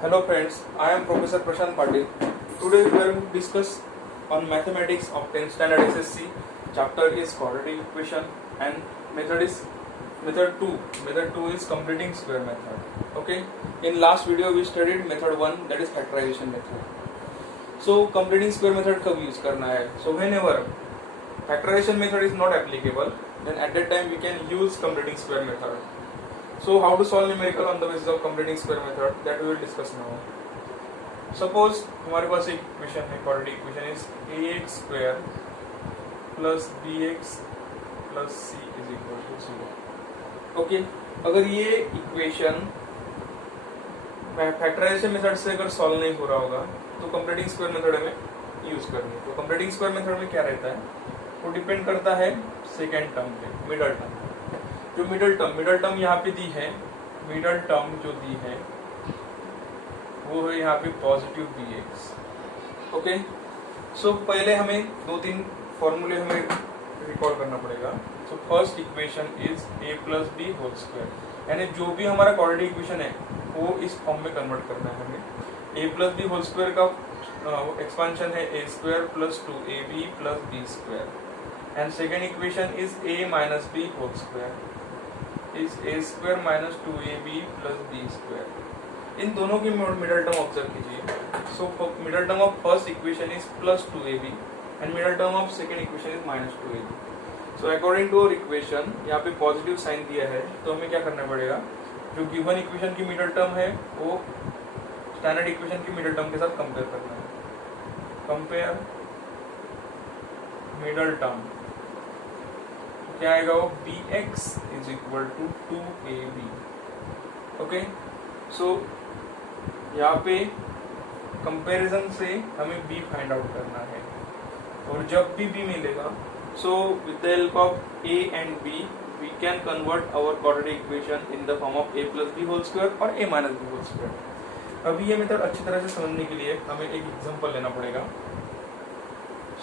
Hello friends, I am Professor Prashant Patil. Today we are going to discuss on mathematics of 10th standard SSC. Chapter is quadratic equation and method is method 2. Method 2 is completing square method. Okay. In last video we studied method 1, that is factorization method. So completing square method कब use करना है? So whenever factorization method is not applicable, then at that time we can use completing square method. So how to solve numerical on the basis of completing square method, that we will discuss now. Suppose हमारे पास एक equation है, quadratic equation is ax square plus bx plus c is equal to 0. Okay, अगर ये equation factorisation method से अगर solve नहीं हो रहा होगा तो कंप्लीटिंग स्क्वायर मेथड हमें यूज करनी है. तो कंप्लीटिंग स्क्वायर मेथड में क्या रहता है, वो डिपेंड करता है सेकेंड टर्म पे, मिडल टर्म. जो मिडल टर्म यहाँ पे दी है, मिडल टर्म जो दी है वो है यहाँ पे पॉजिटिव bx. ओके, सो पहले हमें दो तीन फॉर्मूले हमें रिकॉल करना पड़ेगा. So first equation is a plus B whole square, यानी जो भी हमारा क्वाड्रेटिक इक्वेशन है वो इस फॉर्म में कन्वर्ट करना है हमें. a plus B whole square का एक्सपांशन है a square plus 2ab plus b square, and second equation is a minus b whole square is a square minus 2ab plus b square. इन दोनों की middle term observe कीजिए. So middle term of first equation is plus 2ab and middle term of second equation is minus 2ab. So according to our equation यहाँ पे positive sign दिया है, तो हमें क्या करना पड़ेगा, जो गिवन इक्वेशन की मिडल टर्म है वो स्टैंडर्ड इक्वेशन की मिडल टर्म के साथ कंपेयर करना है. कंपेयर मिडल टर्म क्या आएगा, वो bx is equal to 2ab. Okay, so यहाँ पे कंपैरिजन से हमें b फाइंड आउट करना है, और जब भी b मिलेगा, so with the help of a and b we can convert our quadratic equation in the form of a plus B whole square और a minus B whole square. अभी ये method अच्छी तरह से समझने के लिए हमें एक एग्जांपल लेना पड़ेगा.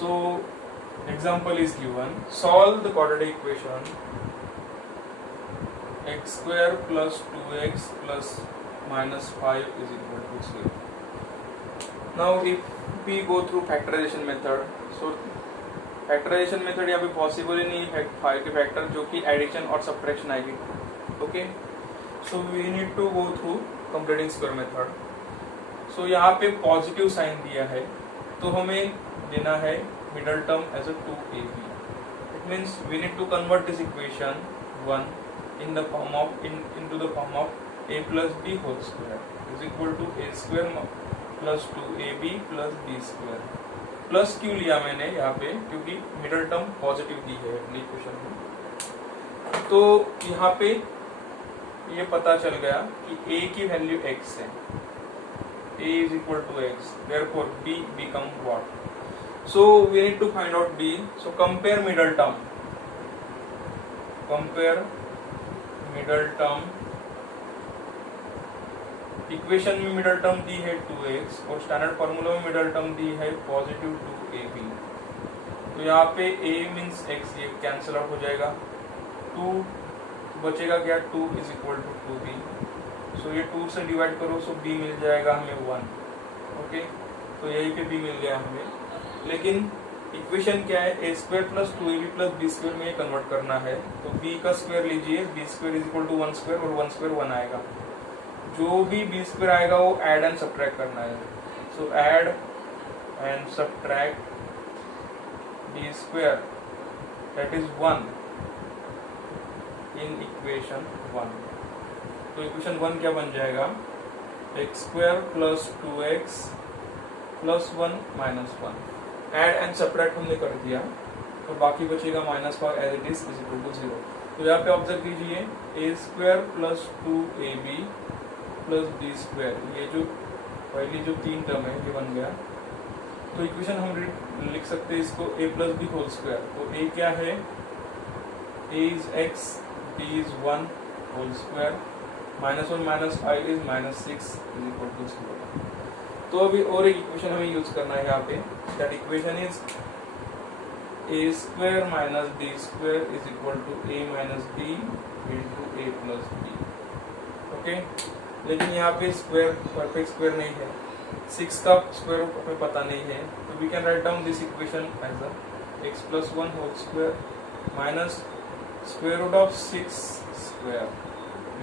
सो example is given. Solve the quadratic equation x square plus 2x plus minus 5 is equal to 0. Now if we go through factorization method, so factorization method यहाँ पे possible ही नहीं है 5 के फैक्टर जो कि एडिशन और सब्ट्रैक्शन आएगी. Okay, so we need to go through completing square method. so यहाँ पे पॉजिटिव साइन दिया है, तो हमें देना है middle term as a 2ab. It means we need to convert this equation 1 in the form of into the form of a plus b whole square is equal to a square plus 2ab plus b square. Plus क्यों लिया मैंने यहाँ पे, क्योंकि middle term positive दी है अपनी equation में. तो यहाँ पे ये पता चल गया कि a की वैल्यू x है, a is equal to x, therefore b become what. So we need to find out b. So compare middle term. Compare middle term. Equation में मिडल टर्म दी है 2x और स्टैंडर्ड फॉर्मूला में middle term दी है positive 2ab. तो यहाँ पे a means x, ये cancel out हो जाएगा. 2 बचेगा क्या, 2 इज इक्वल टू 2b. सो ये 2 से डिवाइड करो, सो b मिल जाएगा हमें 1. ओके, तो यही पे b मिल गया हमें. लेकिन इक्वेशन क्या है, a square plus 2ab plus b square में कन्वर्ट करना है. तो b का स्क्वायर लीजिए, b square is equal to 1 square और 1 स्क्वायर 1 आएगा. जो भी b स्क्वायर आएगा वो ऐड एंड सब्ट्रैक्ट करना है. So add and subtract b square that is 1 in equation 1. तो इक्वेशन 1 क्या बन जाएगा, x square plus 2x plus 1 minus 1. Add and subtract हमने कर दिया, तो बाकी बचेगा minus 5 as it is equal to 0. तो यहाँ पे ऑब्जर्व कीजिए, a square plus 2ab plus b square, ये जो पहली जो 3 टर्म है ये बन गया. तो इक्वेशन हम लिख सकते हैं इसको a plus B whole square. तो a क्या है, a is x, b is 1 whole square, minus 1 minus 5 is minus 6 is equal to 0. तो अभी और एक इक्वेशन हमें यूज करना है यहाँ पे. That equation is a square minus b square is equal to a minus b into a plus b. Okay, लेकिन यहाँ पे स्क्वायर परफेक्ट स्क्वायर नहीं है, 6 का स्क्वायर रूट हमें पता नहीं है, तो we can write down this equation as a x plus 1 whole square minus square root of 6 square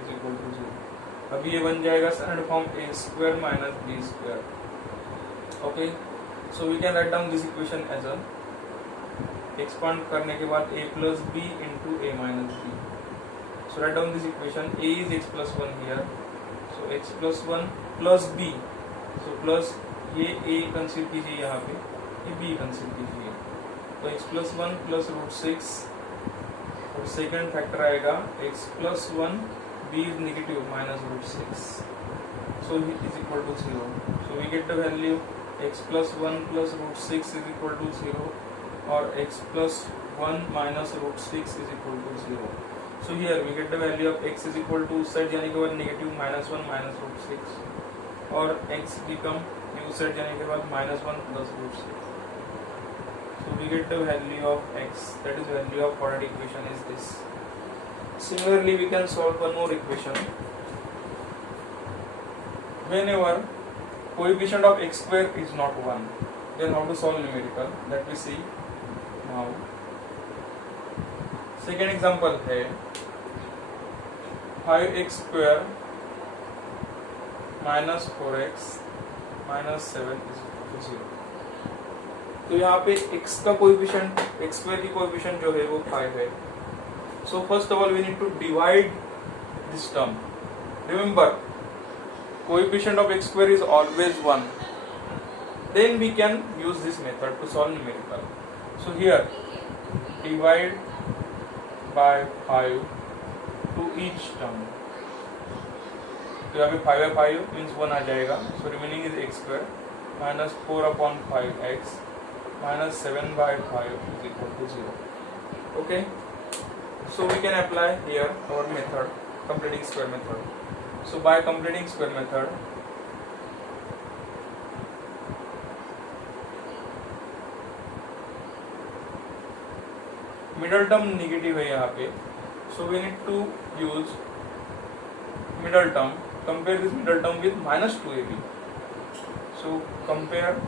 is equal to 0। अभी ये बन जाएगा standard form a square minus b square. Okay, so we can write down this equation as a expand करने के बाद a plus b into a minus b। So write down this equation, a is x plus 1 here, so x plus 1 plus b, so plus ये a consider कीजिए यहाँ पे, ये b consider कीजिए, तो x plus 1 plus root 6 और second factor आएगा x plus 1, b is negative minus root 6, so it is equal to 0, so we get the value x plus 1 plus root 6 is equal to 0 or x plus 1 minus root 6 is equal to 0। So here we get the value of x is equal to set जाने के बाद negative -1 minus root 6 और x become u set जाने के बाद -1 plus root 6। So we get the value of x, that is value of quadratic equation is this। Similarly we can solve one more equation। Whenever coefficient of x square is not 1, then how to solve numerical, that we see now। Second example है 5x square minus 4x minus 7 is equal to 0। तो यहाँ पे x का coefficient, x square की coefficient जो है वो 5 है। So first of all we need to divide this term. Remember coefficient of x square is always 1, then we can use this method to solve numerical. So here divide by 5 to each term, तो यहाँ पे 5 है 5 means 1 आ जाएगा, so remaining is x square minus 4 upon 5x minus 7 by 5 is equal to 0। Okay, so we can apply here our method completing square method. So by completing square method middle term negative है यहाँ पे, so we need to use middle term, compare this middle term with -2ab। So compare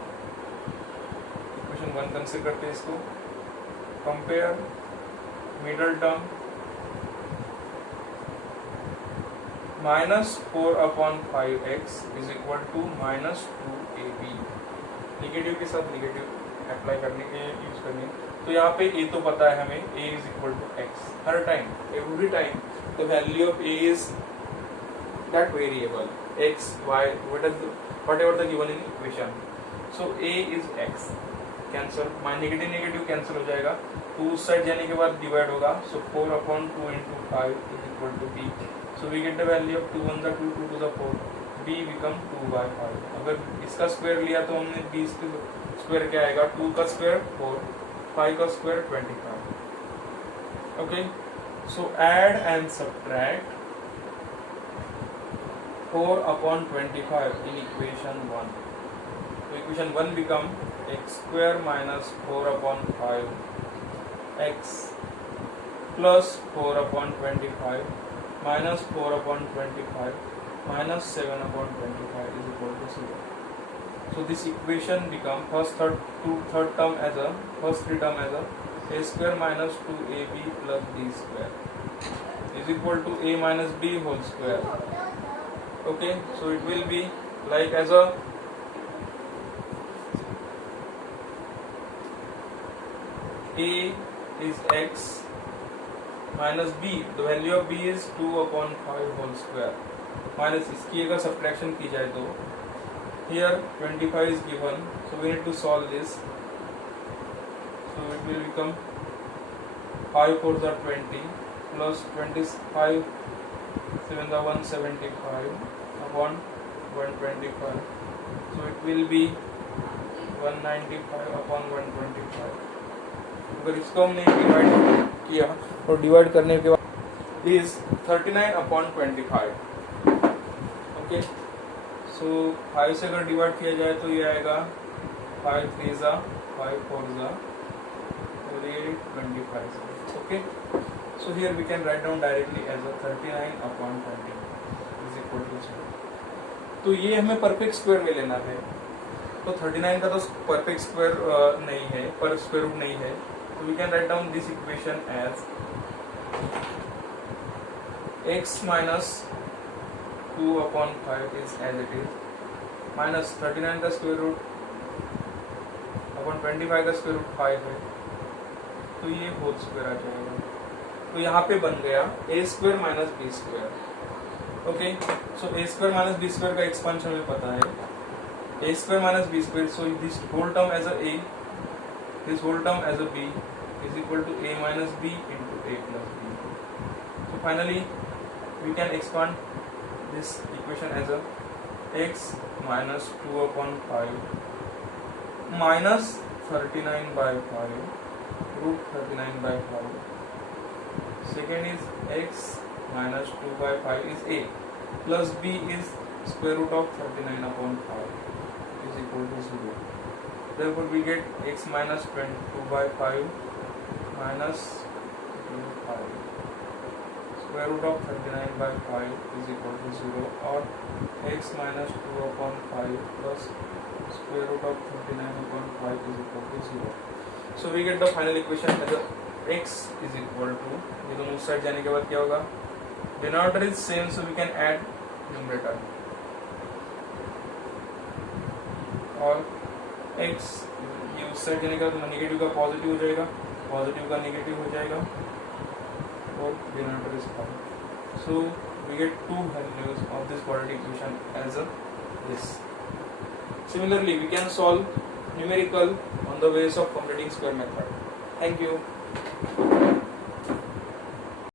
equation 1 consider करते हैं इसको, compare middle term -4 upon 5x is equal to -2ab। Negative के साथ negative apply करने के यूज करने, तो यहाँ पे a तो पता है हमें, a is equal to x, हर time every time the value of a is that variable x y whatever the given in equation। so a is x, cancel, my negative negative cancel हो जाएगा, 2 side जाने के बाद divide होगा, so 4 upon 2 into 5 is equal to b। So we get the value of 2 1 2 2 to the 4, b become 2 by 5। अगर इसका square लिया तो हमने b स्क्वायर क्या आएगा, 2 का स्क्वायर 4, 5 का square 25। Okay, so add and subtract 4 upon 25 in equation 1। So equation 1 become x square minus 4 upon 5 x plus 4 upon 25 minus 4 upon 25 minus 7 upon 25 is equal to 0। So this equation become first third term as a first three term as a square minus 2ab plus b square is equal to a minus b whole square। Okay, so it will be like as a is x minus b, the value of b is 2 upon 5 whole square minus इसकी अगर subtraction की जाए तो here 25 is given, so we need to solve this, so it will become 5 4s are 20 plus 25 7 are 175 upon 125, so it will be 195 upon 125। अगर इसको हमने divide किया और डिवाइड करने के बाद इज 39 अपॉन 25। ओके, सो 5 से अगर डिवाइड किया जाए तो ये आएगा 5 3 5 4 और ये 25। Okay, so here we can write down directly as a 39 upon 20 is equal to 0। तो ये हमें परफेक्ट स्क्वायर में लेना है। तो 39 का तो परफेक्ट स्क्वायर नहीं है, पर स्क्वायर रूट नहीं है, तो we can write down this equation as x minus 2/5 is as it is minus 39 का स्क्वायर रूट अपॉन 25 का स्क्वायर रूट 5 है, तो ये होल स्क्वायर आ जाएगा। तो यहाँ पे बन गया a square minus B square. Okay, so a square minus B square का एक्सपांशन हमें पता है, a square minus B square, so this whole term as a, this whole term as a b is equal to a minus b into a plus b. So finally we can expand this equation as a x minus 2/5 minus 39/5 root 39/5. Second is x minus 2/5 is a plus b is square root of 39/5 is equal to 0. Therefore we get x minus 2/5 minus 5 square root of 39/5 is equal to 0, or x minus 2/5 plus square root of 39/5 is equal to 0. So we get the final equation as x is equal to, ये दोनों उस side जाने के बाद क्या होगा, denominator is same, so we can add numerator, और x ये उस साइड जाने के बाद नेगेटिव का पॉजिटिव हो जाएगा, पॉजिटिव का नेगेटिव हो जाएगा, और denominator is 5. So we get two values of this quadratic equation as this. Similarly, we can solve numerical on the ways of completing square method. Thank you.